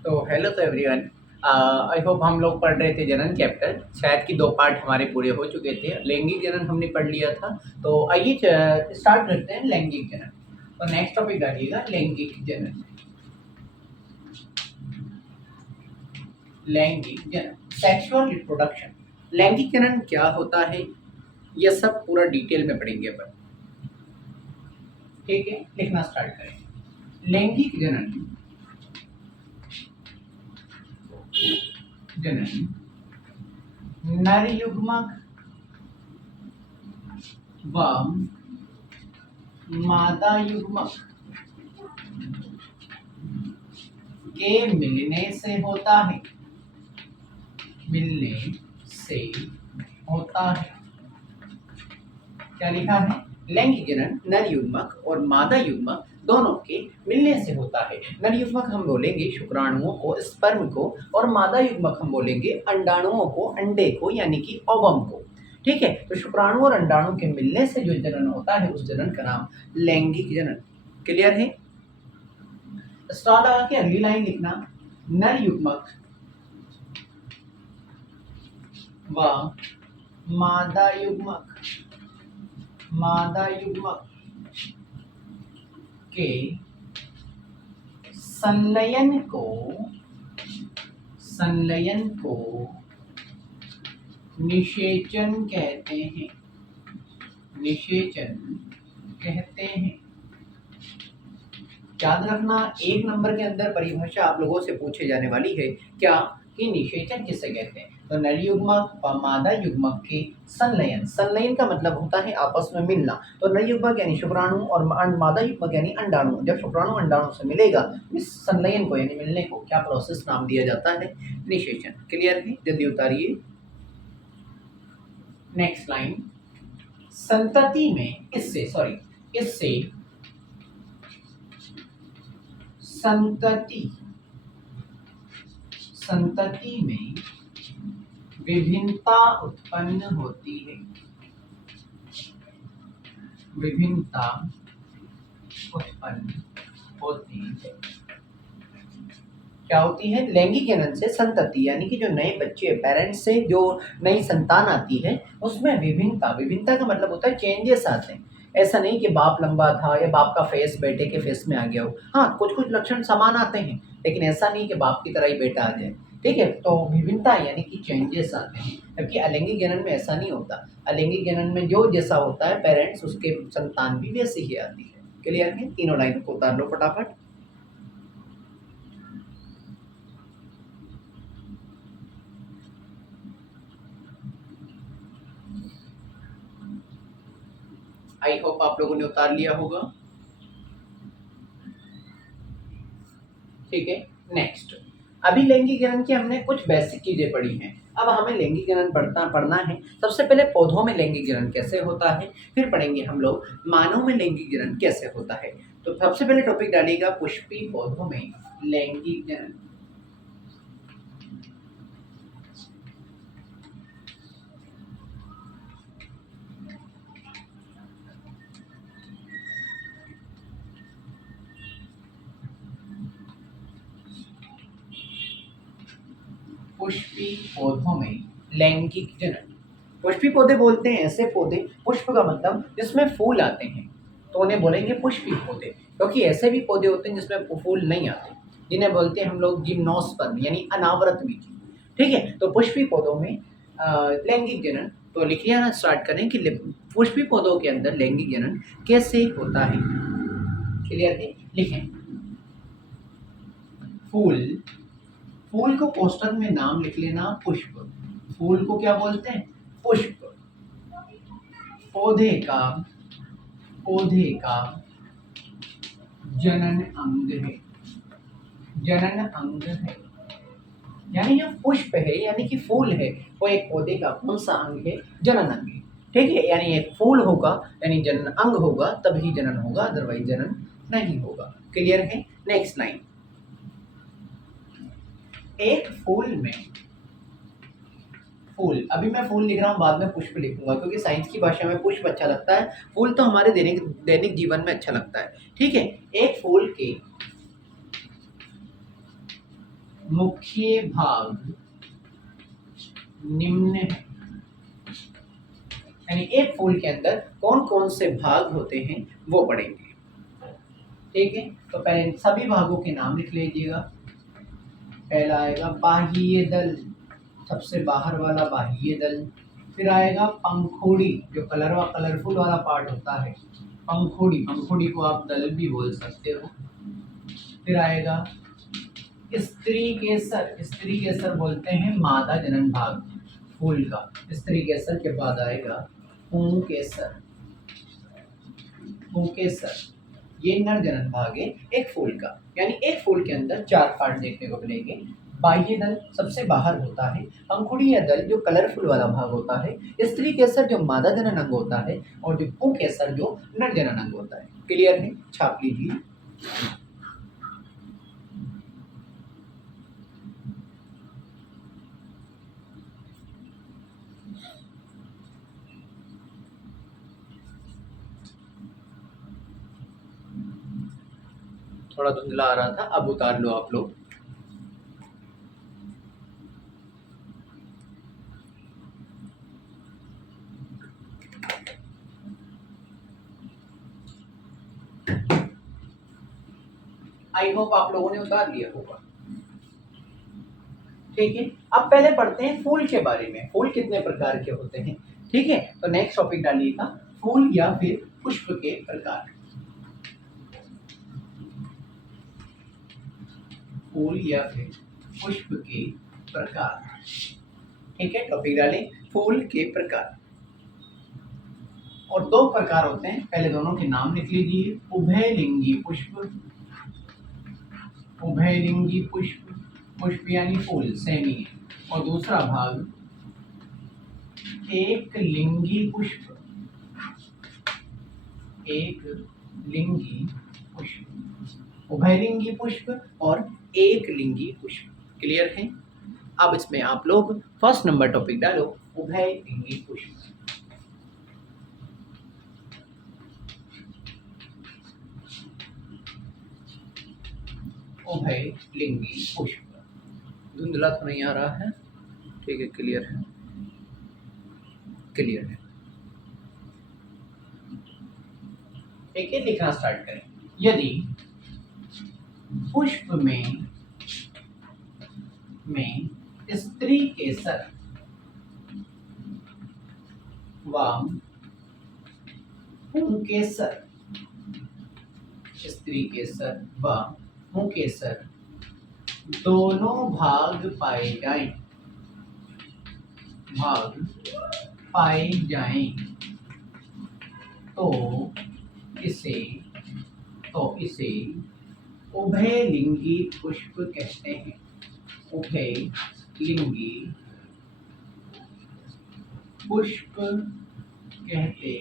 तो हेलो तो everyone. I hope हम लोग पढ़ रहे थे जनन चैप्टर। शायद कि 2 पार्ट हमारे पूरे हो चुके थे। लैंगिक जनन हमने पढ़ लिया था। तो आइए स्टार्ट करते हैं लैंगिक जनन। तो नेक्स्ट टॉपिक डालिएगा लैंगिक जनन। लैंगिक जनन, सेक्सुअल रिप्रोडक्शन। लैंगिक जनन क्या होता है, ये सब पूरा डिटेल में पढ़ेंगे अपन। ठीक है, लिखना स्टार्ट करें। लैंगिक जनन, जनन नर युग्मक व मादा युग्मक के मिलने से होता है। मिलने से होता है। क्या लिखा है? लैंगिक जनन नर युग्मक और मादा युग्मक दोनों के मिलने से होता है। नर युग्मक हम बोलेंगे शुक्राणुओं को, स्पर्म को, और मादा युग्मक हम बोलेंगे अंडाणुओं को, अंडे को, यानी कि ओवम को। ठीक है, तो शुक्राणु और अंडाणु के मिलने से जो जनन होता है उस जनन का नाम लैंगिक जनन। क्लियर है? स्टार लगा के अगली लाइन लिखना। नर युग्मक व मादा युग्मक, मादा युग्मक के संलयन को, संलयन को निषेचन कहते हैं। निषेचन कहते हैं। याद रखना, 1 नंबर के अंदर परिभाषा आप लोगों से पूछे जाने वाली है। क्या कि निषेचन किसे कहते हैं? तो नर युग्मक व मादा युग्मक के संलयन। संलयन का मतलब होता है आपस में मिलना। तो नर युग्मक यानी शुक्राणु और मादा युग्मक यानी अंडाणु, जब शुक्राणु अंडाणु से मिलेगा, इस संलयन को यानी मिलने को क्या प्रोसेस नाम दिया जाता है? निषेचन। क्लियर है? जल्दी उतारिए। Next line. संतति में इससे, सॉरी, इससे संतति, संतति में विभिन्नता उत्पन्न होती है। विभिन्नता उत्पन्न होती है। क्या होती है? लैंगिक जनन से संतति यानी कि जो नए बच्चे, पेरेंट्स से जो नई संतान आती है उसमें विभिन्नता, विभिन्नता का मतलब होता है चेंजेस आते हैं। ऐसा नहीं कि बाप लंबा था या बाप का फेस बेटे के फेस में आ गया हो। हाँ, कुछ कुछ लक्षण समान आते हैं, लेकिन ऐसा नहीं कि बाप की तरह ही बेटा आ जाए। ठीक है, तो विभिन्नता यानी कि चेंजेस आते हैं, जबकि अलैंगिक जनन में ऐसा नहीं होता। अलैंगिक जनन में जो जैसा होता है पेरेंट्स, उसके संतान भी वैसी ही आती है। क्लियर है? तीनों लाइनों को उतार लो फटाफट। आई होप आप लोगों ने उतार लिया होगा। ठीक है, नेक्स्ट। अभी लैंगिक जनन की हमने कुछ बेसिक चीजें पढ़ी हैं। अब हमें लैंगिक जनन पढ़ना है। सबसे पहले पौधों में लैंगिक जनन कैसे होता है, फिर पढ़ेंगे हम लोग मानव में लैंगिक जनन कैसे होता है। तो सबसे पहले टॉपिक डालिएगा पुष्पी पौधों में लैंगिक जनन। पुष्पी पौधों में लैंगिक जनन। पुष्पी पौधे बोलते हैं ऐसे पौधे, पुष्प का मतलब जिसमें फूल आते हैं, तो उन्हें बोलेंगे पुष्पी पौधे। क्योंकि ऐसे भी पौधे होते हैं जिसमें फूल नहीं आते, जिन्हें बोलते हैं हम लोग जिम्नोस्पर्म यानी अनावृत बीज। ठीक है, तो पुष्पी पौधों में लैंगिक जनन। तो लिखिए ना, स्टार्ट करें कि पुष्पी पौधों के अंदर लैंगिक जनन कैसे होता है। क्लियर है? लिखें। फूल, फूल को कोष्टक में नाम लिख लेना पुष्प। फूल को क्या बोलते हैं? पुष्प। पौधे का, पौधे का जनन अंग है। जनन अंग है, यानी जो पुष्प है यानी कि फूल है, वो एक पौधे का कौन सा अंग है? जनन अंग है। ठीक है, यानी एक फूल होगा यानी जनन अंग होगा, तभी जनन होगा, अदरवाइज जनन नहीं होगा। क्लियर है? Next line. एक फूल में, फूल, अभी मैं फूल लिख रहा हूँ, बाद में पुष्प लिखूंगा, क्योंकि साइंस की भाषा में पुष्प अच्छा लगता है, फूल तो हमारे दैनिक दैनिक जीवन में अच्छा लगता है। ठीक है, एक फूल के, मुख्य भाग निम्न है। यानी एक फूल के अंदर कौन कौन से भाग होते हैं वो पढ़ेंगे। ठीक है, तो पहले सभी भागों के नाम लिख लीजिएगा। पहला आएगा बाह्य दल, सबसे बाहर वाला बाह्य दल। फिर आएगा पंखुड़ी, जो कलरफुल वाला पार्ट होता है, पंखुड़ी। पंखुड़ी को आप दल भी बोल सकते हो। फिर आएगा स्त्री केसर। स्त्री केसर बोलते हैं मादा जनन भाग फूल का। स्त्री केसर के बाद आएगा पुंकेसर। पुंकेसर ये नर जनन भाग है एक फूल का। यानी एक फूल के अंदर 4 पार्ट देखने को मिलेंगे। बाह्य दल सबसे बाहर होता है, पंखुड़ी या दल जो कलरफुल वाला भाग होता है, स्त्री केसर जो मादा जनन अंग होता है, और जो पुंकेसर जो नर जनन अंग होता है। क्लियर है, छाप लीजिए। थोड़ा धुंधला आ रहा था, अब उतार लो आप लोग। आई होप आप लोगों ने उतार लिया होगा। ठीक है, अब पहले पढ़ते हैं फूल के बारे में। फूल कितने प्रकार के होते हैं। ठीक है, तो नेक्स्ट टॉपिक डालिएगा, फूल या फिर पुष्प के प्रकार। फूल या फिर पुष्प के प्रकार। ठीक है, टॉपिक डालें फूल के प्रकार। और 2 प्रकार होते हैं, पहले दोनों के नाम लिख लीजिए। उभयलिंगी पुष्प, उभयलिंगी पुष्प, पुष्प यानी फूल सेम ही है। और दूसरा भाग एक लिंगी पुष्प, एक लिंगी पुष्प। उभयलिंगी पुष्प और एक लिंगी पुष्प। क्लियर है। अब इसमें आप लोग फर्स्ट नंबर टॉपिक डालो, उभयलिंगी पुष्प। उभयलिंगी पुष्प। धुंधला तो नहीं आ रहा है। ठीक है, क्लियर है, क्लियर है। ठीक है, लिखना स्टार्ट करें। यदि पुष्प में स्त्री केसर व पुंकेसर, स्त्री केसर व पुंकेसर दोनों भाग पाए जाएं, भाग पाए जाएं, तो इसे उभयलिंगी पुष्प कहते हैं। उभयलिंगी पुष्प कहते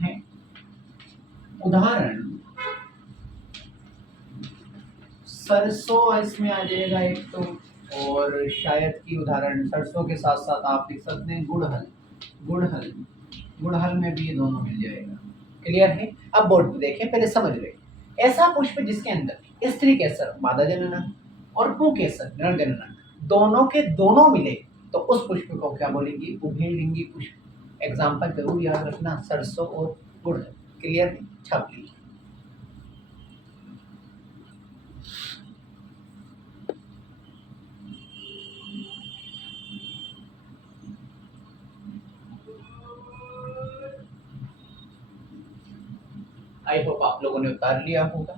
हैं। उदाहरण सरसों इसमें आ जाएगा एक तो, और शायद की उदाहरण सरसों के साथ साथ आप लिख सकते हैं गुड़हल। गुड़हल, गुड़हल में भी ये दोनों मिल जाएगा। क्लियर है। अब बोर्ड पे देखें, पहले समझ रहे। ऐसा पुष्प जिसके अंदर स्त्री केसर मादा जनन और पुंकेसर नर जनन दोनों के दोनों मिले, तो उस पुष्प को क्या बोलेंगे, उभयलिंगी पुष्प। एग्जाम्पल जरूर याद रखना, सरसों और गुड़हल। क्लियर है, छाप लीजिए। आई होप आप लोगों ने उतार लिया होगा।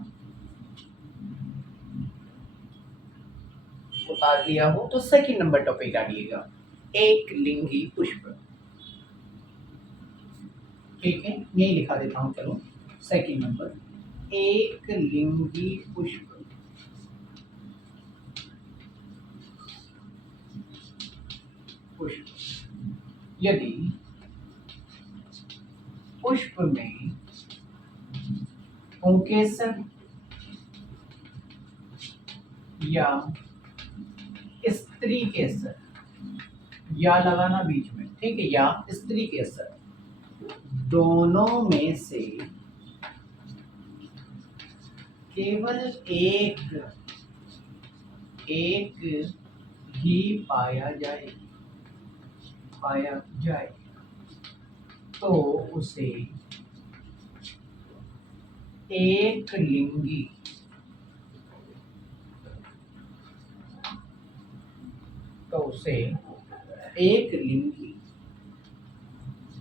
उतार लिया हो तो सेकंड नंबर टॉपिक डालिएगा, एक लिंगी पुष्प। ठीक है, यही लिखा देता हूं, चलो सेकंड नंबर, एक लिंगी पुष्प। पुष्प यदि पुष्प में पुंकेसर या स्त्री केसर, या लगाना बीच में, ठीक है, या स्त्री केसर दोनों में से केवल एक एक ही पाया जाए तो उसे एक लिंगी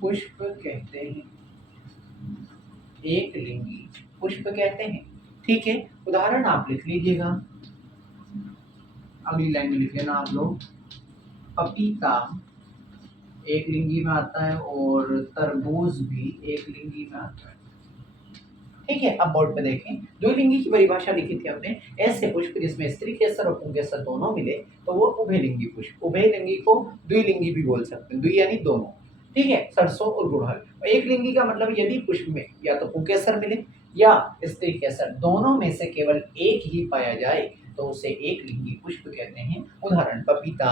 पुष्प कहते हैं। एक लिंगी पुष्प कहते हैं। ठीक है, उदाहरण आप लिख लीजिएगा। अगली लाइन में लिख लेना आप लोग। पपीता एक लिंगी में आता है और तरबूज भी एक लिंगी में आता है। ठीक है, अब बोर्ड पे देखें, द्विलिंगी की परिभाषा लिखी थी हमने। ऐसे पुष्प जिसमें स्त्री केसर और पुंकेसर दोनों मिले तो वो उभयलिंगी पुष्प। उभयलिंगी को द्विलिंगी भी बोल सकते हैं, द्वि यानी दोनों। ठीक है, सरसों और गुड़हल। एक लिंगी का मतलब यदि पुष्प में या तो पुंकेसर मिले या स्त्री केसर, दोनों में से केवल एक ही पाया जाए तो उसे एक लिंगी पुष्प कहते हैं। उदाहरण पपीता,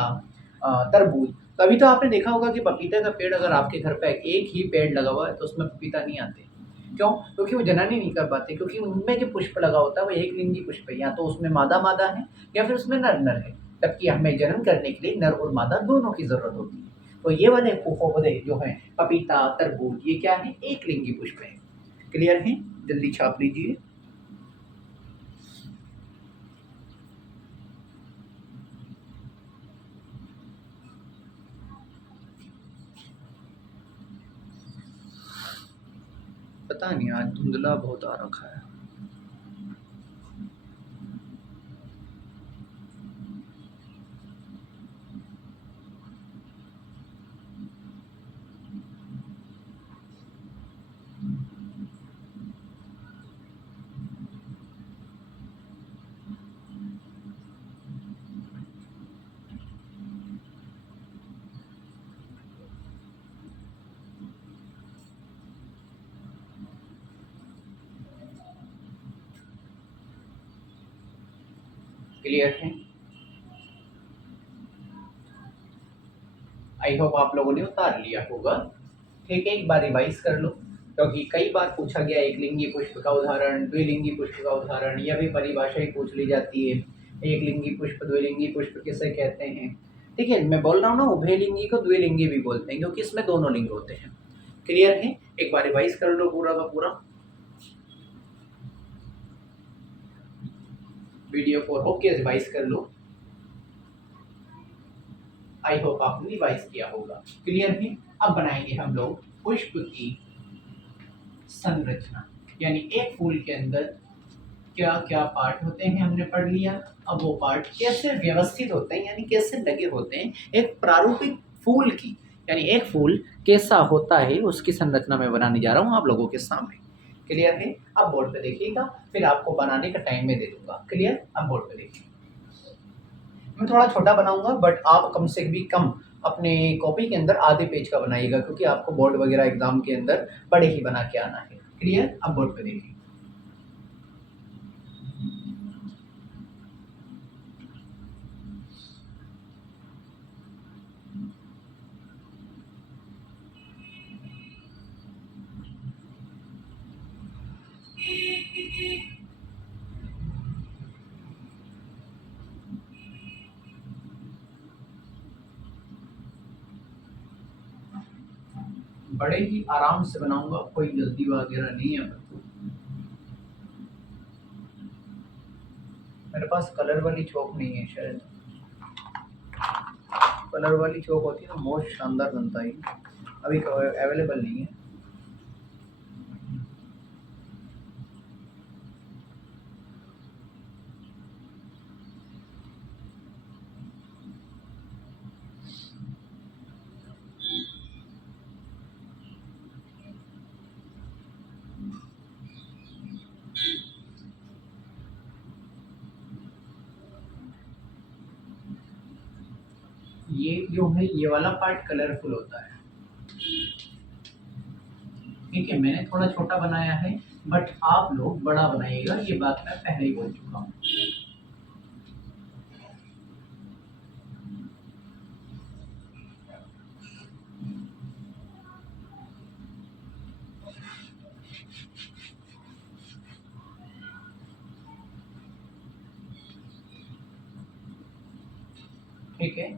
तरबूज। कभी तो आपने देखा होगा कि पपीते का पेड़ अगर आपके घर पे एक ही पेड़ लगा हुआ है तो उसमें पपीता नहीं आते। क्यों? क्योंकि वो जनन नहीं कर पाते, क्योंकि उनमें जो पुष्प लगा होता है वो एक लिंगी पुष्प है, या तो उसमें मादा मादा है या फिर उसमें नर नर है। जबकि हमें जनन करने के लिए नर और मादा दोनों की जरूरत होती है। तो ये वाले पौधे जो हैं पपीता, तरबूज, ये क्या है? एक लिंगी पुष्प है। क्लियर है? जल्दी छाप लीजिए। पता नहीं, आज धुंधला बहुत आ रखा है। क्लियर है? आई होप आप लोगों ने उतार लिया होगा। ठीक है, एक बार रिवाइज कर लो, क्योंकि कई बार पूछा गया एक लिंगी पुष्प का उदाहरण, द्विलिंगी पुष्प का उदाहरण, यह भी परिभाषा ही पूछ ली जाती है। एक लिंगी पुष्प, द्विलिंगी पुष्प किसे कहते हैं? ठीक है, मैं बोल रहा हूँ ना, उभयलिंगी को द्विलिंगी भी बोलते हैं क्योंकि इसमें दोनों लिंग होते हैं। क्लियर है? एक बार रिवाइज कर लो पूरा का पूरा। वीडियो को रोक के रिवाइज कर लो। आई होप आपने रिवाइज किया होगा। क्लियर है? अब बनाएंगे हम लोग पुष्प की संरचना, यानी एक फूल के अंदर क्या क्या पार्ट होते हैं हमने पढ़ लिया। अब वो पार्ट कैसे व्यवस्थित होते हैं, यानी कैसे लगे होते हैं एक प्रारूपिक फूल की, यानी एक फूल कैसा होता है उसकी संरचना मैं बनाने जा रहा हूँ आप लोगों के सामने। क्लियर है? अब बोर्ड पे देखिएगा, फिर आपको बनाने का टाइम में दे दूंगा। क्लियर? अब बोर्ड पे देखिए, मैं थोड़ा छोटा बनाऊंगा बट आप कम से भी कम अपने कॉपी के अंदर आधे पेज का बनाइएगा, क्योंकि आपको बोर्ड वगैरह एग्जाम के अंदर बड़े ही बना के आना है। क्लियर? अब बोर्ड पे देखिए। बड़े ही आराम से बनाऊंगा, कोई जल्दी वगैरह नहीं है मेरे को। मेरे पास कलर वाली चौक नहीं है शायद। कलर वाली चौक होती है ना, बहुत शानदार बनता है। अभी अवेलेबल नहीं है। ये जो है ये वाला पार्ट कलरफुल होता है। ठीक है, मैंने थोड़ा छोटा बनाया है बट आप लोग बड़ा बनाइएगा, ये बात मैं पहले ही बोल चुका हूँ। ठीक है।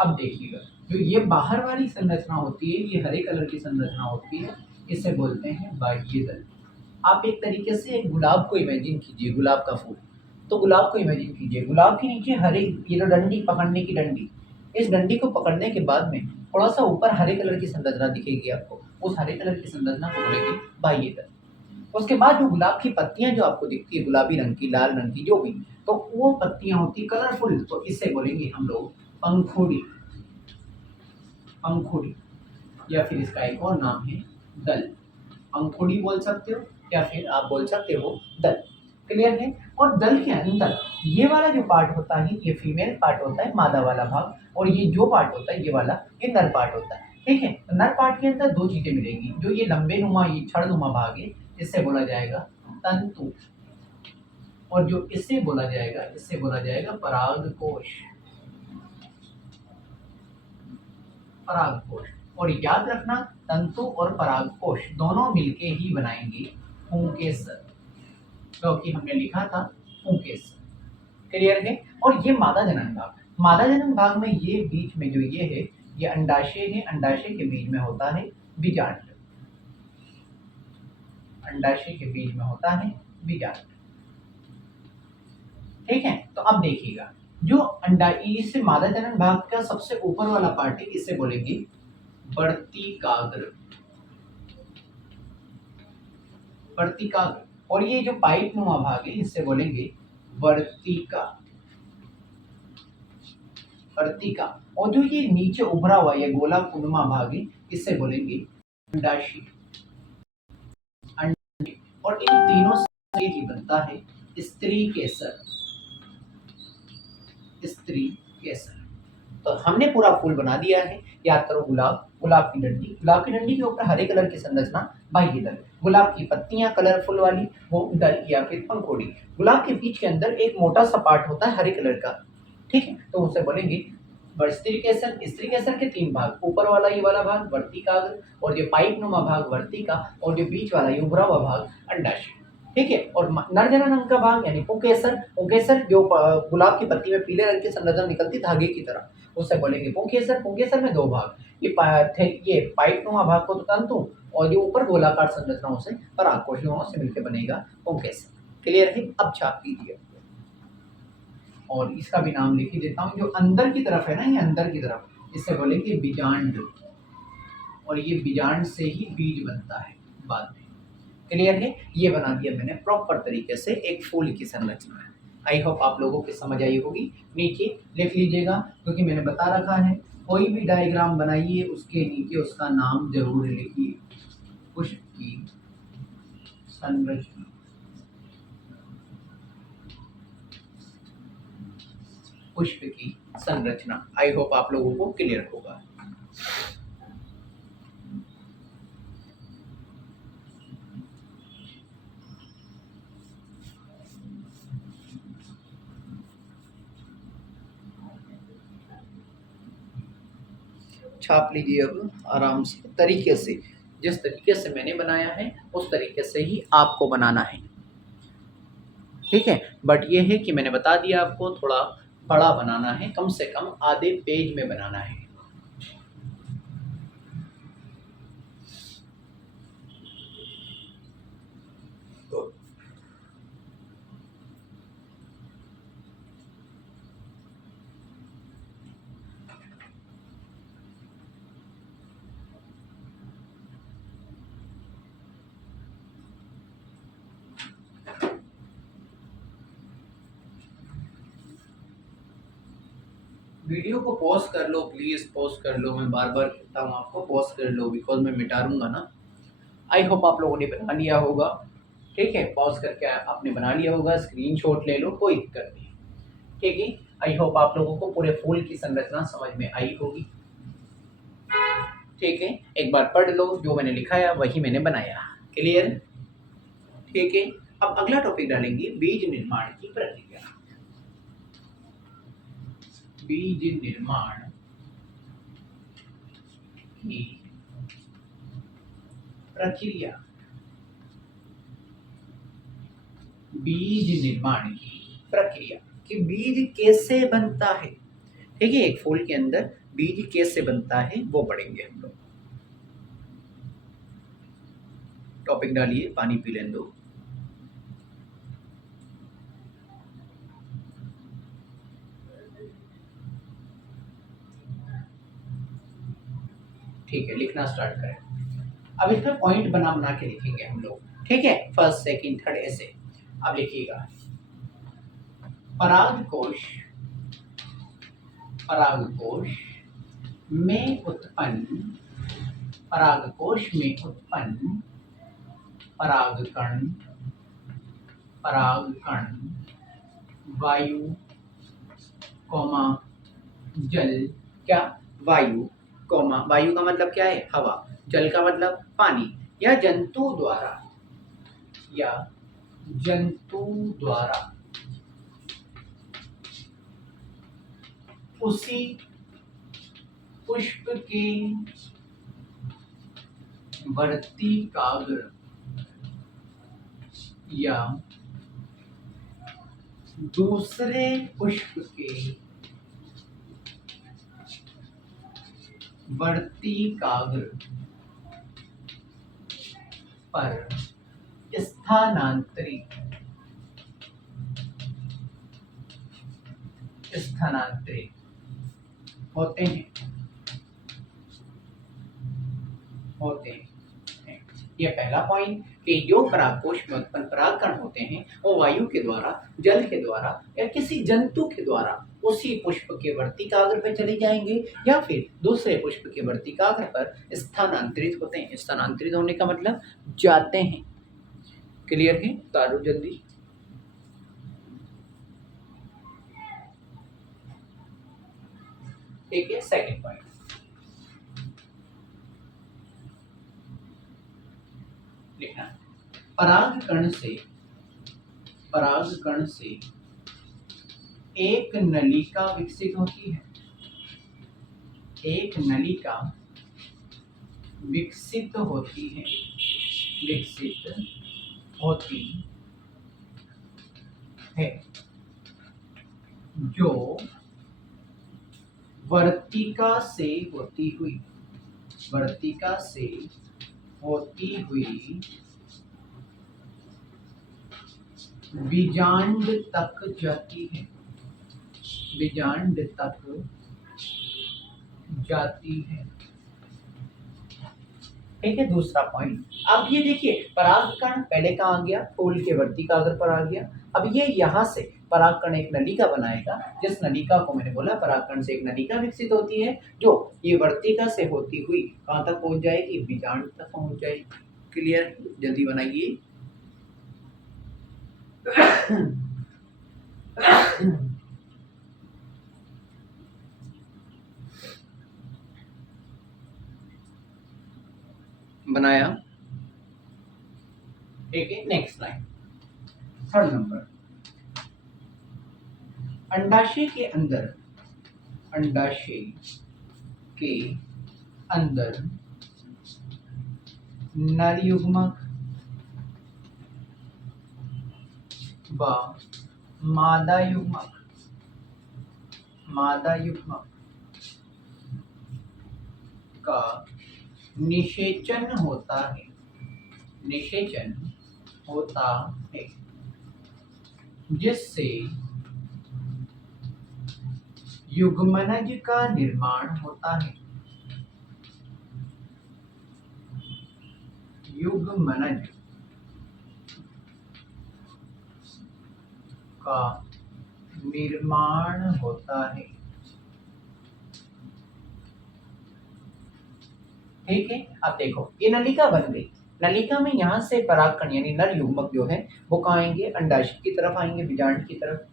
अब देखिएगा, जो ये बाहर वाली संरचना होती है, ये हरे कलर की संरचना होती है, इसे बोलते हैं बाह्य दल। आप एक तरीके से एक गुलाब को इमेजिन कीजिए, गुलाब का फूल। तो गुलाब को इमेजिन कीजिए, गुलाब के नीचे हरे, ये जो डंडी, पकड़ने की डंडी, इस डंडी को पकड़ने के बाद में थोड़ा सा ऊपर हरे कलर की संरचना दिखेगी आपको, उस हरे कलर की संरचना को बोलेंगे बाह्य दल। उसके बाद जो गुलाब की पत्तियां जो आपको दिखती है, गुलाबी रंग की, लाल रंग की, जो भी, तो वो पत्तियां होती कलरफुल, तो इसे बोलेंगे हम लोग पंखुड़ी। पंखुड़ी, या फिर इसका एक और नाम है दल। पंखुड़ी बोल सकते हो, या फिर आप बोल सकते हो दल। क्लियर है। और दल के अंदर ये वाला जो पार्ट होता है, ये फीमेल पार्ट होता है, मादा वाला भाग, और ये जो पार्ट होता है, ये वाला, ये नर पार्ट होता है। ठीक है। तो नर पार्ट के अंदर दो चीजें मिलेगी, जो ये लंबे नुमा, ये छड़ नुमा भाग है, इससे बोला जाएगा तंतु, और जो इससे बोला जाएगा, इससे बोला जाएगा परागकोश। परागकोश। और याद रखना, तंतु और परागकोश दोनों मिलके ही बनाएंगे पुंकेसर, क्योंकि हमने लिखा था पुंकेसर। क्लियर है। और ये मादा जनन भाग, मादा जनन भाग में ये बीच में जो ये है, ये अंडाशय है, अंडाशय के बीच में होता है बीजांड। अंडाशय के बीच में होता है बीजांड। ठीक है। तो अब देखिएगा, जो अंडा, इससे मादा जनन भाग का सबसे ऊपर वाला पार्ट है, इसे बोलेंगे वर्तिकाग्र। वर्तिकाग्र। और ये जो पाइप नुमा भाग है, इससे बोलेंगे वर्तिका। वर्तिका। और जो ये नीचे उभरा हुआ ये गोलाकुनुमा भाग है, इससे बोलेंगे अंडाशय। और इन तीनों से ही बनता है स्त्री केसर। स्त्री केसर। तो हमने पूरा फूल बना दिया है। याद करो, गुलाब, गुलाब की डंडी, गुलाब की डंडी के ऊपर हरे कलर की संरचना बाह्य दल, गुलाब की पत्तियां कलरफुल वाली, वो दल या फिर पंखुड़ी। गुलाब के बीच के अंदर एक मोटा सा पार्ट होता है हरे कलर का। ठीक है। तो उसे बोलेंगे स्त्री केसर। स्त्री केसर के तीन भाग, ऊपर वाला ये वाला भाग वर्तिकाग्र, और ये पाइप नुमा भाग वर्तिका, और जो बीच वाला ये उभरा हुआ भाग अंडाशय। ठीक है। और नर जनन अंग का भाग यानी पुंकेसर, पुंकेसर जो गुलाब की पत्ती में पीले रंग की संरचना निकलती धागे की तरह, उसे बोलेंगे पुंकेसर। पुंकेसर में दो भाग, ये पाइप नुमा भाग को तो तंतु, और ये ऊपर गोलाकार संरचनाओं से, परागकोशिकाओं से मिलकर बनेगा पुंकेसर। क्लियर है। अब छाप लीजिए, और इसका भी नाम लिख ही देता हूँ। जो अंदर की तरफ है ना, ये अंदर की तरफ, इसे बोलेंगे बीजांड, और ये बीजांड से ही बीज बनता है बाद में। क्लियर है। ये बना दिया मैंने प्रॉपर तरीके से एक फूल की संरचना। आई होप आप लोगों की समझ आई होगी। नीचे लिख लीजिएगा, क्योंकि मैंने बता रखा है, कोई भी डायग्राम बनाइए उसके नीचे उसका नाम जरूर लिखिए। पुष्प की संरचना, पुष्प की संरचना। आई होप आप लोगों को क्लियर होगा। छाप लीजिए अब आराम से, तरीके से, जिस तरीके से मैंने बनाया है उस तरीके से ही आपको बनाना है। ठीक है। बट ये है कि मैंने बता दिया आपको, थोड़ा बड़ा बनाना है, कम से कम आधे पेज में बनाना है। वीडियो को पॉज कर लो प्लीज, पॉज कर लो। मैं बार बार कहता हूँ आपको पॉज कर लो, बिकॉज मैं मिटा दूंगा ना। आई होप आप लोगों ने बना लिया होगा। ठीक है। पॉज करके आपने बना लिया होगा, स्क्रीनशॉट ले लो, कोई दिक्कत नहीं। ठीक है। आई होप आप लोगों को पूरे फूल की संरचना समझ में आई होगी। ठीक है। एक बार पढ़ लो, जो मैंने लिखा है वही मैंने बनाया। क्लियर। ठीक है। अब अगला टॉपिक डालेंगे बीज निर्माण की प्रक्रिया। बीज निर्माण की प्रक्रिया। बीज निर्माण की प्रक्रिया, कि बीज कैसे बनता है। ठीक है, एक फूल के अंदर बीज कैसे बनता है वो पढ़ेंगे हम लोग। टॉपिक डालिए, पानी पी लें दो। ठीक है, लिखना स्टार्ट करें। अब इसमें पॉइंट बना बना के लिखेंगे हम लोग, ठीक है, फर्स्ट सेकंड थर्ड ऐसे। अब लिखिएगा, परागकोश, परागकोश में उत्पन्न, परागकोश में उत्पन्न परागकण, परागकण वायु कॉमा जल, क्या वायु कॉमा, वायु का मतलब क्या है हवा, जल का मतलब पानी, या जंतु द्वारा, या जंतु द्वारा उसी पुष्प के वर्तिकाग्र या दूसरे पुष्प के वर्तिकाग्र पर स्थानांतरित, स्थानांतरित होते हैं, होते हैं। ये पहला पॉइंट कि जो परागकोश में उत्पन्न परागकण होते हैं वो वायु के द्वारा, जल के द्वारा या किसी जंतु के द्वारा उसी पुष्प के वर्तिकाग्र पर चले जाएंगे या फिर दूसरे पुष्प के वर्तिकाग्र पर स्थानांतरित होते हैं। स्थानांतरित होने का मतलब जाते हैं। क्लियर है? तारू जल्दी। ठीक है, सेकंड पॉइंट लिखना, परागकण से, परागकण से एक नलिका विकसित होती है, एक नलिका विकसित होती है, विकसित होती है, जो वर्तिका से होती हुई, वर्तिका से होती हुई बीजांड तक जाती है, बीजांड तक जाती है। ठीक है, दूसरा पॉइंट। अब ये देखिए, परागकण पहले कहाँ आ गया, फूल के वर्तिकाग्र पर आ गया। अब ये यहाँ से परागकण एक नलिका बनाएगा, जिस नलिका को मैंने बोला परागकण से एक नलिका विकसित होती है जो ये वर्तिका से होती हुई कहाँ तक पहुंच जाएगी, बीजांड तक पहुंच जाएगी। क्लियर? जल्दी बनाइए। बनाया? ठीक है, नेक्स्ट लाइन, थर्ड नंबर। अंडाशय के अंदर, अंडाशय के अंदर नर युग्मक व मादा युग्मक, मादा युग्मक का निषेचन होता है, निषेचन होता है, जिससे युग्मनज का निर्माण होता है, युग्मनज का निर्माण होता है। ठीक है, अब देखो ये नलिका बन गई, नलिका में यहाँ से परागकण यानी नर युग्मक जो है वो कहाँ आएंगे, अंडाशय की तरफ आएंगे, बीजांड की तरफ।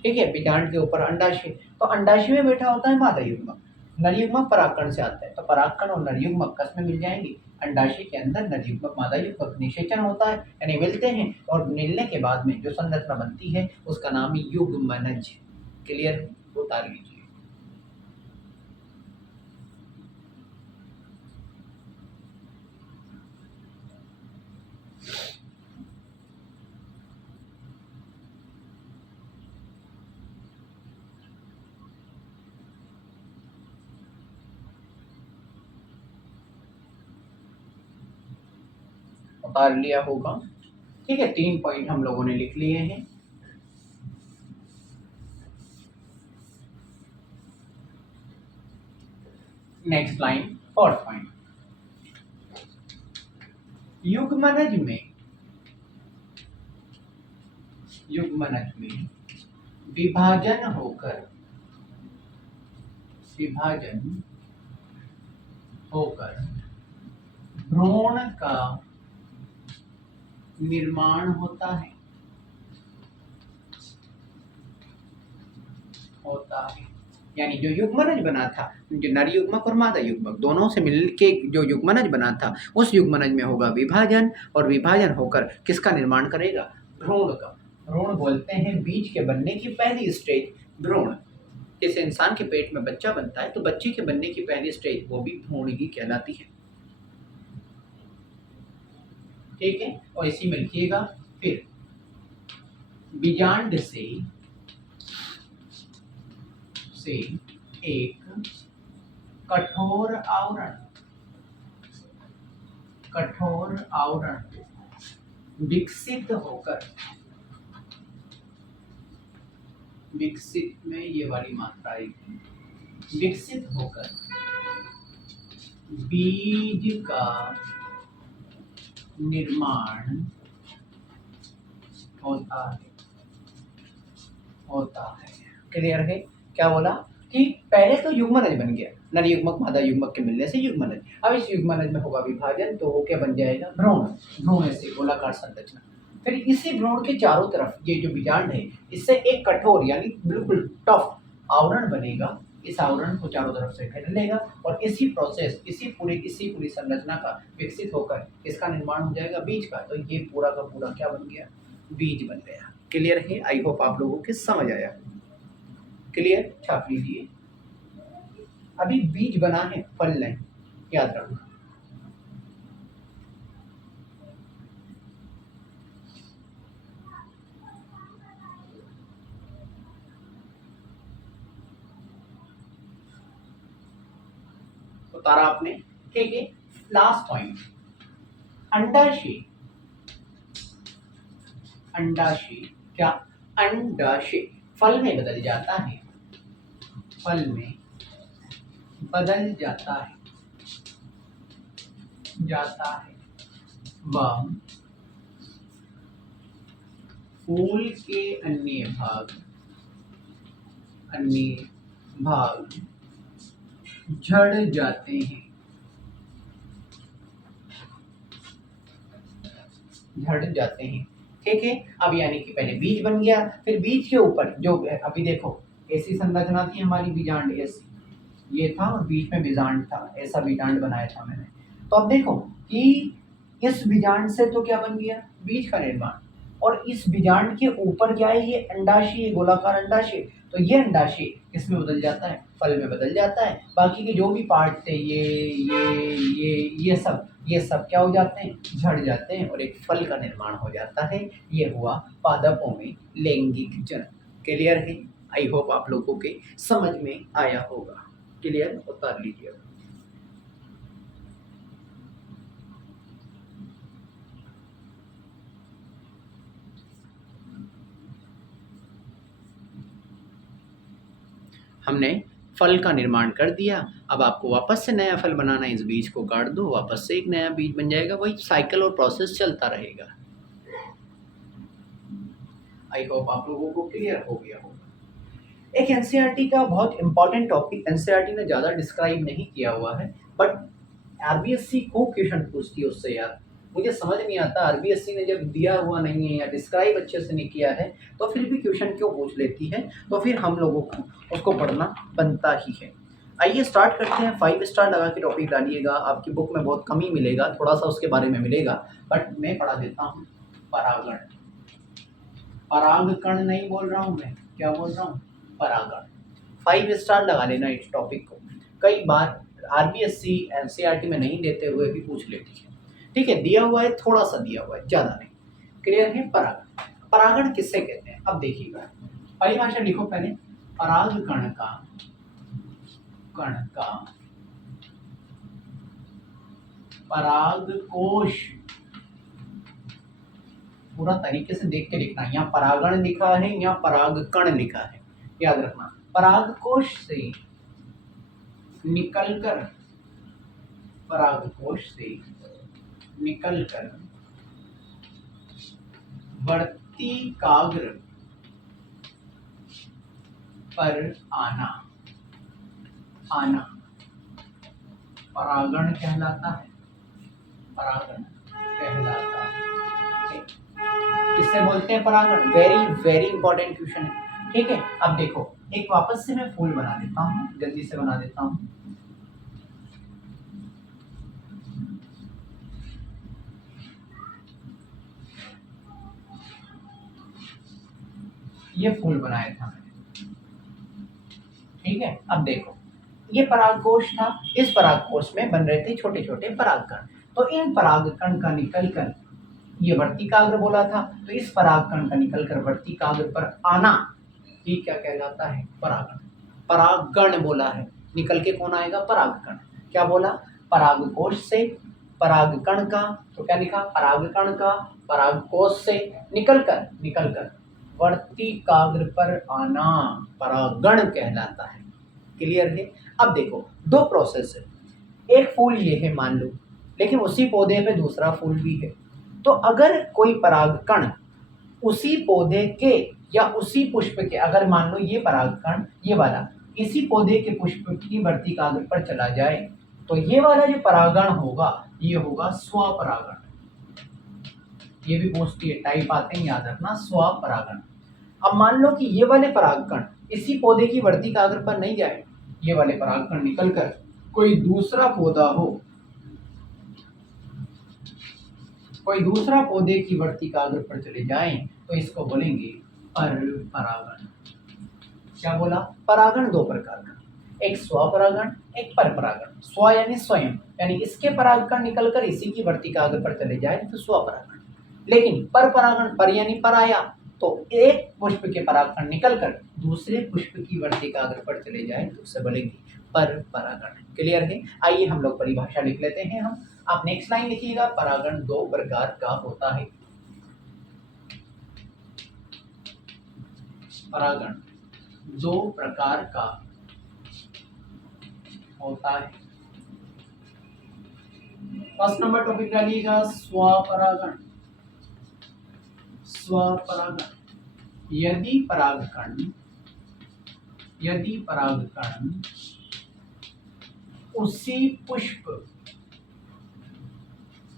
ठीक है, बीजांड के ऊपर अंडाशय, तो अंडाशय में बैठा होता है मादा युग्मक, नर युग्मक परागकण से आता है, तो परागकण और नर युग्मक कस में मिल जाएंगे, अंडाशय के अंदर नर युग्मक मादा युग्मक, निषेचन होता है यानी मिलते हैं, और मिलने के बाद में जो संरचना बनती है उसका नाम है युग्मनज। क्लियर? उतार लीजिए। उतार लिया होगा। ठीक है, 3 पॉइंट हम लोगों ने लिख लिए हैं। नेक्स्ट लाइन, 4th पॉइंट, युग्मनज में विभाजन होकर भ्रूण का निर्माण होता है। यानी जो युग्मनज बना था, जो नर युग्मक और मादा युग्मक दोनों से मिलके जो युग्मनज बना था, उस युग्मनज में होगा विभाजन, और विभाजन होकर किसका निर्माण करेगा? भ्रूण का। भ्रूण बोलते हैं बीज के बनने की पहली स्टेज भ्रूण। जैसे इंसान के पेट में बच्चा बनता है तो बच्चे के बनने की पहली स्टेज वो भी भ्रूण ही कहलाती है। ठीक है, और इसी में लिखिएगा फिर बीजांड से एक कठोर आवरण विकसित में ये वाली मात्रा आएगी, विकसित होकर बीज का निर्माण होता है। क्लियर है? क्या बोला कि पहले तो युग्मनज बन गया, नर युग्मक मादा युग्मक के मिलने से युग्मनज। अब इस युग्मनज में होगा विभाजन, तो वो क्या बन जाएगा? भ्रूण से गोलाकार संरचना। फिर इसी भ्रूण के चारों तरफ ये जो बीजांड है, इससे एक कठोर यानी बिल्कुल टफ आवरण बनेगा। इस आवरण को चारों तरफ से घेर लेगा और इसी प्रोसेस, इसी पूरी संरचना का विकसित होकर इसका निर्माण हो जाएगा बीज का। तो ये पूरा का पूरा क्या बन गया? बीज बन गया। क्लियर है? आई होप आप लोगों के समझ आया। क्लियर? छाप लीजिए। अभी बीज बना है, फल नहीं, याद रखना। उतारा आपने? ठीक है, लास्ट पॉइंट, अंडाशय। क्या? अंडाशय फल में बदल जाता है, वह फूल के अन्य भाग झड़ जाते हैं। ठीक है, अब यानी कि पहले बीज बन गया, फिर बीज के ऊपर जो अभी देखो ऐसी संरचना थी हमारी बीजांड, ऐसी ये था और बीच में बीजांड था, ऐसा बीजांड बनाया था मैंने। तो अब देखो कि इस बीजांड से तो क्या बन गया? बीज का निर्माण। और इस बीजांड के ऊपर क्या है? ये अंडाशय, गोलाकार अंडाशय। तो ये अंडाशय किसमें बदल जाता है? फल में बदल जाता है। बाकी के जो भी पार्ट थे ये सब क्या हो जाते हैं? झड़ जाते हैं और एक फल का निर्माण हो जाता है। ये हुआ पादपों में लैंगिक जनन। क्लियर है? आई होप आप लोगों के समझ में आया होगा। क्लियर? उतार लीजिए। हमने फल का निर्माण कर दिया, अब आपको वापस से नया फल बनाना है। इस बीज को काट दो, वापस से एक नया बीज बन जाएगा। वही साइकिल और प्रोसेस चलता रहेगा। आई होप आप लोगों को क्लियर हो गया होगा। एक एनसीईआरटी का बहुत इंपॉर्टेंट टॉपिक, एनसीईआरटी ने ज़्यादा डिस्क्राइब नहीं किया हुआ है, बट आरबीएससी को क्वेश्चन पूछती है उससे। यार मुझे समझ नहीं आता, आरबीएससी ने जब दिया हुआ नहीं है या डिस्क्राइब अच्छे से नहीं किया है तो फिर भी क्वेश्चन क्यों पूछ लेती है? तो फिर हम लोगों को उसको पढ़ना बनता ही है। आइए स्टार्ट करते हैं। 5 स्टार लगा के टॉपिक डालिएगा, आपकी बुक में बहुत कम ही मिलेगा, थोड़ा सा उसके बारे में मिलेगा, बट मैं पढ़ा देता हूँ। परागण, परागकण नहीं बोल रहा हूँ मैं, क्या बोल रहा हूँ? परागण। 5 स्टार लगा लेना इस टॉपिक को। कई बार आरबीएससी एनसीईआरटी में नहीं देते हुए भी पूछ लेती है। ठीक है, दिया हुआ है, थोड़ा सा दिया हुआ है, ज़्यादा नहीं। क्लियर है? परागण, परागण किससे कहते हैं? अब देखिएगा, परिभाषा लिखो पहले। परागकण का परागकोश पूरा तरीके से देख के लिखना है। यहाँ परागण लिखा है, यहाँ परागकण लिखा है, याद रखना। परागकोश से निकलकर, परागकोश से निकलकर वर्तिकाग्र पर आना, आना परागण कहलाता है, परागण कहलाता है। किससे बोलते हैं परागण? वेरी वेरी इंपॉर्टेंट क्वेश्चन है, ठीक है। अब देखो, एक वापस से मैं फूल बना देता हूँ, जल्दी से बना देता हूँ। ये फूल बनाया था मैंने, ठीक है। अब देखो, ये परागकोश था, इस परागकोश में बन रहे थे छोटे छोटे परागकण। तो इन परागकण का निकलकर, ये वर्तिकाग्र बोला था, तो इस परागकण का निकलकर वर्तिकाग्र पर आना, ये क्या कहलाता है? परागण। परागण बोला है, निकल के कौन आएगा? परागकण। क्या बोला? परागकोश से परागकण का, तो क्या लिखा? परागकण का परागकोश से निकलकर, निकलकर वर्तिकाग्र पर आना परागण कहलाता है। क्लियर है? अब देखो, दो प्रोसेस है, एक फूल ये है मान लो, लेकिन उसी पौधे पे दूसरा फूल भी है। तो अगर कोई परागकण उसी पौधे के या उसी पुष्प के, अगर मान लो ये परागकण, ये वाला, इसी पौधे के पुष्प की वर्तिकाग्र पर चला जाए, तो ये वाला जो परागण होगा, ये होगा स्वपरागण। ये भी पूछती है, टाइप आते हैं, याद रखना, स्वपरागण। अब मान लो कि ये वाले परागकण इसी पौधे की वर्तिकाग्र पर नहीं जाए, ये वाले परागकण निकलकर कोई दूसरा पौधा हो, कोई दूसरा पौधे की वर्तिकाग्र पर चले जाएं, तो इसको बोलेंगे परपरागण। क्या बोला? परागण दो प्रकार का, एक स्वपरागण, एक परपरागण। स्व यानी स्वयं, यानी इसके परागकण निकलकर इसी की वर्तिकाग्र पर चले जाए तो स्वपरागण। लेकिन परपरागण, पर यानी पराया, तो एक पुष्प के परागकण निकलकर दूसरे पुष्प की वर्तिकाग्र पर चले जाए तो उसे बोलेंगे परपरागण। क्लियर है? आइए हम लोग परिभाषा लिख लेते हैं। हम, आप नेक्स्ट लाइन लिखिएगा, परागण दो प्रकार का होता है। परागण दो प्रकार का होता है। फर्स्ट नंबर टॉपिक डालिएगा, स्वपरागण। स्वपरागण, यदि परागकण, यदि परागकण उसी पुष्प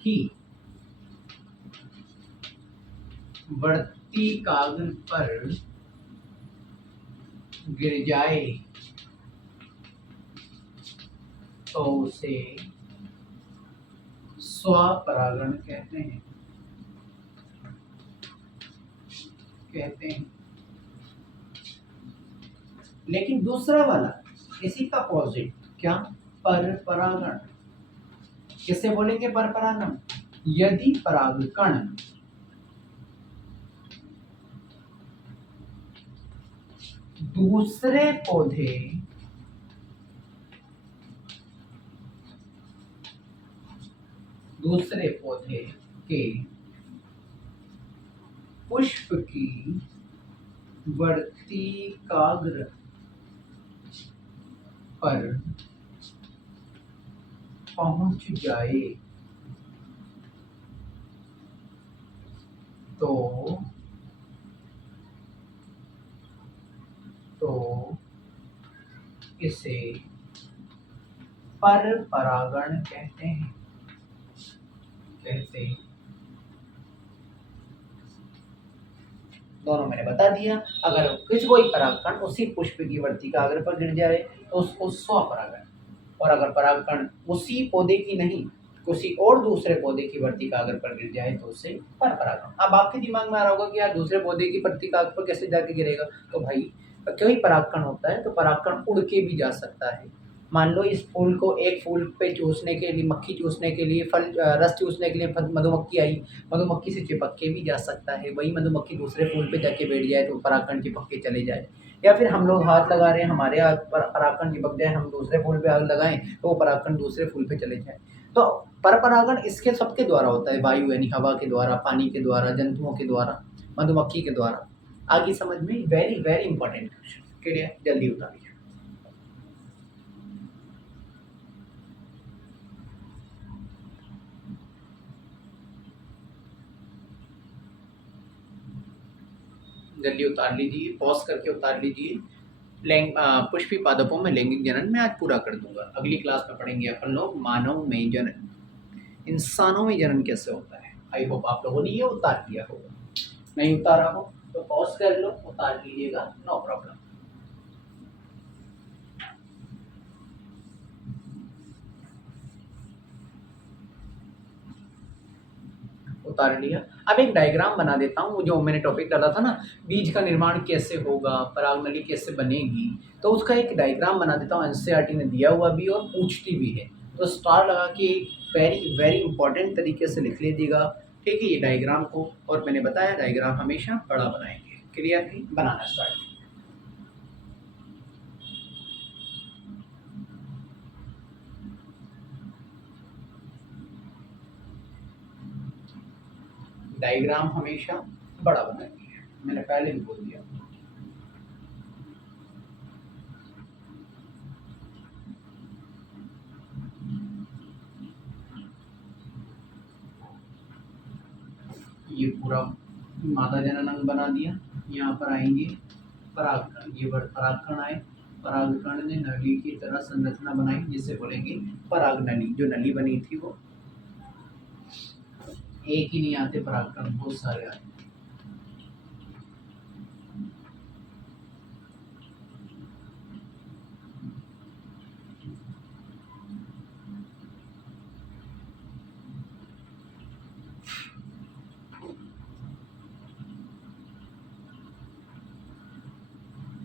की वर्तिकाग्र पर गिर जाए तो उसे स्वपरागण कहते हैं, कहते हैं। लेकिन दूसरा वाला, इसी का अपोजिट, क्या? परपरागण। किसे बोलेंगे परपरागण? यदि परागकण दूसरे पौधे, दूसरे पौधे के पुष्प की वर्तिकाग्र पर पहुंच जाए तो इसे परपरागण कहते हैं, कहते हैं। दोनों मैंने बता दिया। अगर किसी कोई परागकण उसी पुष्प की वर्तिकाग्र पर गिर जाए तो उसको स्वपरागण, और अगर परागकण उसी पौधे की नहीं, किसी और दूसरे पौधे की वर्तिकाग्र पर गिर जाए तो उसे परपरागण। अब आपके दिमाग में आ रहा होगा कि यार दूसरे पौधे की वर्तिकाग्र पर कैसे जाके गिरेगा? तो भाई, कोई परागकण होता है तो परागकण उड़ के भी जा सकता है। मान लो इस फूल को, एक फूल पे चूसने के लिए, मक्खी चूसने के लिए, फल रस चूसने के लिए मधुमक्खी आई, मधुमक्खी से चिपक के भी जा सकता है। वही मधुमक्खी दूसरे फूल पे जाके बैठ जाए तो परागकण चिपक के चले जाए। या फिर हम लोग हाथ लगा रहे हैं, हमारे हाथ पर परागकण चिपक जाए, हम दूसरे फूल पे आग लगाएं तो वो परागकण दूसरे फूल पे चले जाए। तो परपरागण इसके सबके द्वारा होता है, वायु यानी हवा के द्वारा, पानी के द्वारा, जंतुओं के द्वारा, मधुमक्खी के द्वारा। आगे समझ में, very very important question. Clear, जल्दी उतारिए। जल्दी उतार लीजिए, पॉज करके उतार लीजिए। पुष्पी पादपों में लैंगिक जनन मैं आज पूरा कर दूंगा। अगली क्लास में पढ़ेंगे अपन लोग मानव में जनन, इंसानों में जनन कैसे होता है। आई होप आप लोगों ने ये उतार लिया होगा। नहीं उतारा हो तो पॉज कर लो, उतार लीजिएगा, नो प्रॉब्लम। उतार लिया। अब एक डायग्राम बना देता हूँ, जो मैंने टॉपिक डाला था ना, बीज का निर्माण कैसे होगा, परागनली कैसे बनेगी, तो उसका एक डायग्राम बना देता हूँ। एनसीईआरटी ने दिया हुआ भी और पूछती भी है, तो स्टार लगा के वेरी वेरी इंपॉर्टेंट तरीके से लिख लीजिएगा। ठीक है, ये डायग्राम को, और मैंने बताया डायग्राम हमेशा बड़ा बनाएंगे। क्लियर है, बनाना स्टार्ट। डायग्राम हमेशा बड़ा बनाएंगे, मैंने पहले भी बोल दिया। ये पूरा मादा जनन अंग बना दिया। यहाँ पर आएंगे परागकण, ये परागकण आए, परागकण ने नली की तरह संरचना बनाई, जिसे बोलेंगे परागनली। जो नली बनी थी वो एक ही नहीं आते, परागकण बहुत सारे आते।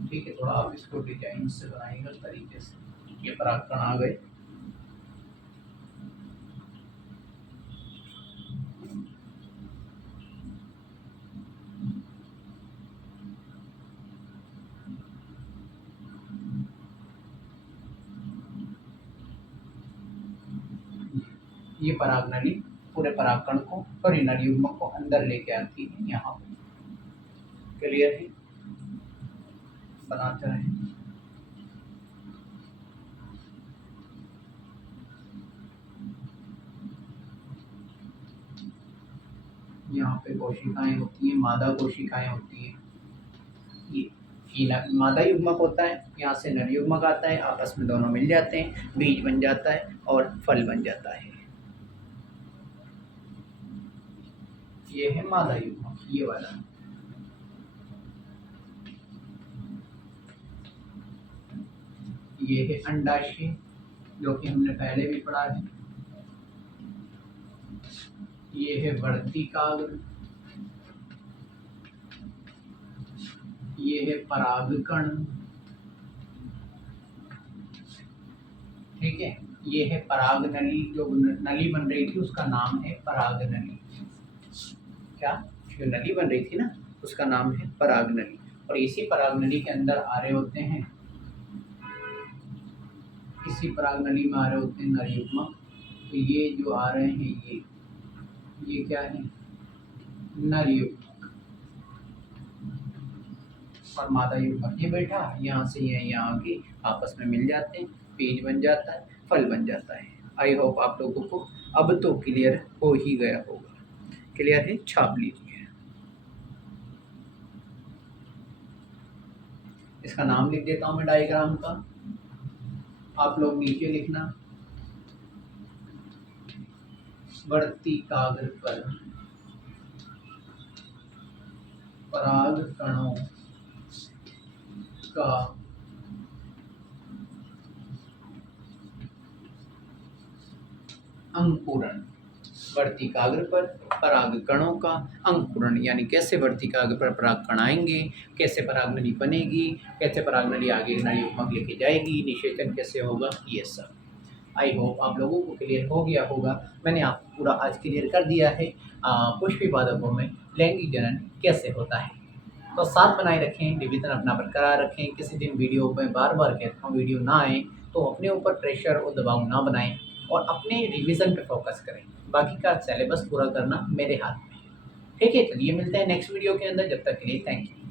ठीक है, थोड़ा आप इसको डिजाइन से बनाइएगा तरीके से। ये परागकण आ गए, ये परागनली पूरे परागकण को परिणल युग्मक को अंदर लेके आती है। यहाँ पे क्लियर है, बनाते रहें। यहाँ पे कोशिकाएं होती हैं, मादा कोशिकाएं होती हैं। ये मादा युग्मक होता है, यहाँ से नर युग्मक आता है, आपस में दोनों मिल जाते हैं, बीज बन जाता है और फल बन जाता है। ये है मादा युग्मक, ये वाला। ये है अंडाशय, जो कि हमने पहले भी पढ़ा है। ये है वर्तिकाग्र, ये है परागकण। ठीक है, ये है परागनली, जो नली बन रही थी उसका नाम है परागनली। क्या, जो नली बन रही थी ना, उसका नाम है परागनली। और इसी परागनली के अंदर आ रहे होते हैं, इसी परागनली में आ रहे होते हैं नर युग्मक। तो ये जो आ रहे हैं, ये क्या है, नर युग्मक। और मादा युग्मक ये बैठा, यहाँ से ये यहाँ आके आपस में मिल जाते हैं, बीज बन जाता है, फल बन जाता है। आई होप आप लोगों को अब तो क्लियर हो ही गया होगा। क्लियर है, छाप लीजिए। इसका नाम लिख देता हूँ मैं डायग्राम का, आप लोग नीचे लिखना। वर्तिकाग्र पर परागकणों का अंकुरण। वर्तिकाग्र पर परागकणों का अंकुरण, यानी कैसे वर्तिकाग्र पर परागकण आएंगे, कैसे परागनली बनेगी, कैसे परागनली आगे नर युग्मक लेके जाएगी, निषेचन कैसे होगा, ये सब। आई होप आप लोगों को क्लियर हो गया होगा। मैंने आपको पूरा आज क्लियर कर दिया है पुष्पी पादपों में लैंगिक जनन कैसे होता है। तो साथ बनाए रखें, डिवीजन अपना बरकरार रखें। किसी दिन वीडियो में बार बार कहता हूँ वीडियो ना आए तो अपने ऊपर प्रेशर और दबाव ना बनाएं। और अपने रिवीजन पे फोकस करें। बाकी का सिलेबस पूरा करना मेरे हाथ में है। ठीक है, चलिए मिलते हैं नेक्स्ट वीडियो के अंदर। जब तक के लिए थैंक यू।